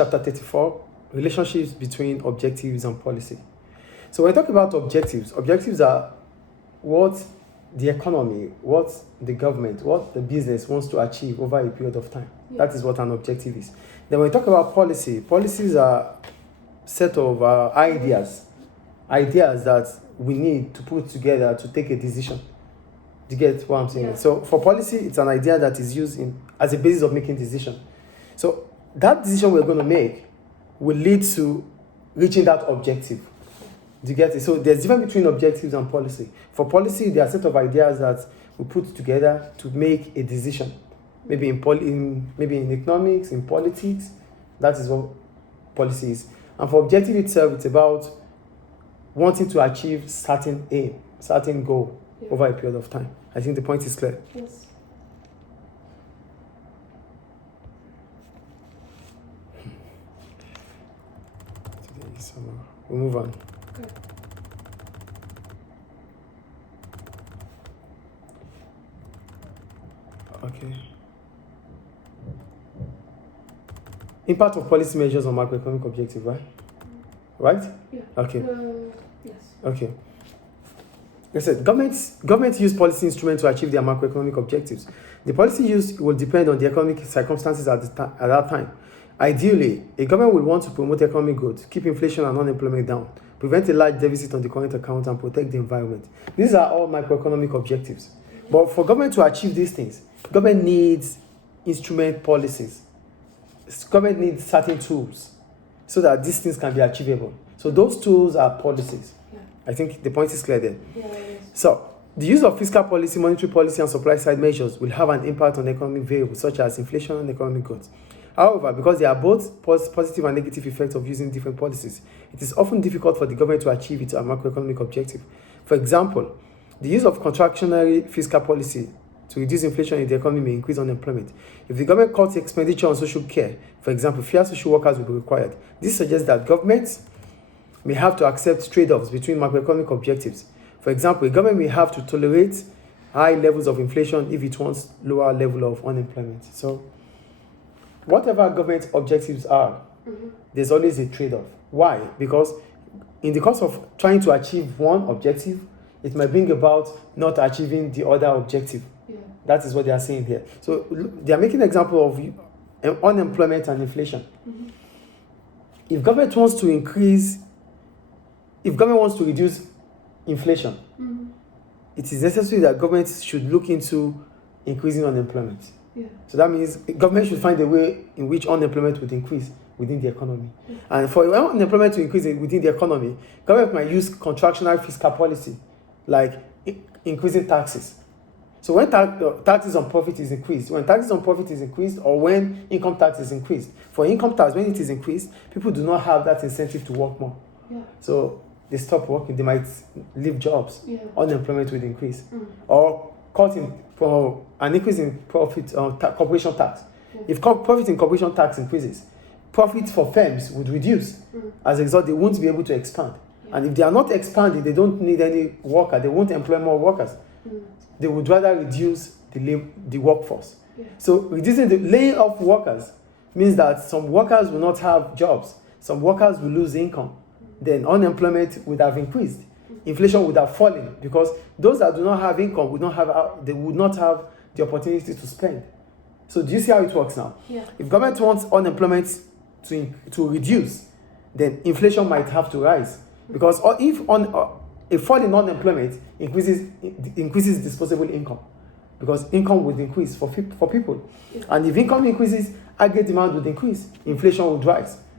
Chapter 34, relationships between objectives and policy. So when I talk about objectives are what the economy, what the government, what the business wants to achieve over a period of time. Yeah. That is what an objective is. Then when we talk about policies are set of ideas that we need to put together to take a decision. Do you get what I'm saying? Yeah. So for policy, it's an idea that is used as a basis of making decision. So that decision we're going to make will lead to reaching that objective. Do you get it? So there's difference between objectives and policy. For policy, there are a set of ideas that we put together to make a decision. Maybe in economics, in politics, that is what policy is. And for objective itself, it's about wanting to achieve certain aim, certain goal over a period of time. I think the point is clear. Yes. Today is summer. We'll move on. Okay. Impact of policy measures on macroeconomic objective, right? Right? Yeah. Okay. Yes. Okay. Like I said, governments use policy instruments to achieve their macroeconomic objectives. The policy used will depend on the economic circumstances at that time. Ideally, a government will want to promote economic growth, keep inflation and unemployment down, prevent a large deficit on the current account, and protect the environment. These are all macroeconomic objectives. But for government to achieve these things, government needs instrument policies. Government needs certain tools so that these things can be achievable. So those tools are policies. I think the point is clear there. So the use of fiscal policy, monetary policy, and supply side measures will have an impact on economic variables such as inflation and economic growth. However, because there are both positive and negative effects of using different policies, it is often difficult for the government to achieve its macroeconomic objective. For example, the use of contractionary fiscal policy to reduce inflation in the economy may increase unemployment. If the government cuts expenditure on social care, for example, fewer social workers will be required. This suggests that governments may have to accept trade-offs between macroeconomic objectives. For example, a government may have to tolerate high levels of inflation if it wants lower level of unemployment. So, whatever government objectives are, there's always a trade-off. Why? Because in the course of trying to achieve one objective, it might bring about not achieving the other objective. Yeah. That is what they are saying here. So they are making an example of unemployment and inflation. If government wants to reduce inflation, it is necessary that government should look into increasing unemployment. Yeah. So that means government should find a way in which unemployment would increase within the economy. Yeah. And for unemployment to increase within the economy, government might use contractionary fiscal policy, like increasing taxes. So when taxes on profit is increased, or when income tax is increased, for income tax, when it is increased, people do not have that incentive to work more. Yeah. So they stop working, they might leave jobs. Yeah. Unemployment will increase. Or an increase in profit corporation tax. Yeah. If profit in corporation tax increases, profits for firms would reduce. As a result, they won't be able to expand. Yeah. And if they are not expanding, they don't need any worker. They won't employ more workers. They would rather reduce the workforce. Yeah. So reducing the laying off workers means that some workers will not have jobs. Some workers will lose income. Then unemployment would have increased. Inflation would have fallen because those that do not have income would not have the opportunity to spend. So do you see how it works now? Yeah. If government wants unemployment to reduce, then inflation might have to rise. Because if a fall in unemployment increases disposable income, because income would increase for people. Yeah. And if income increases, aggregate demand would increase, inflation would rise.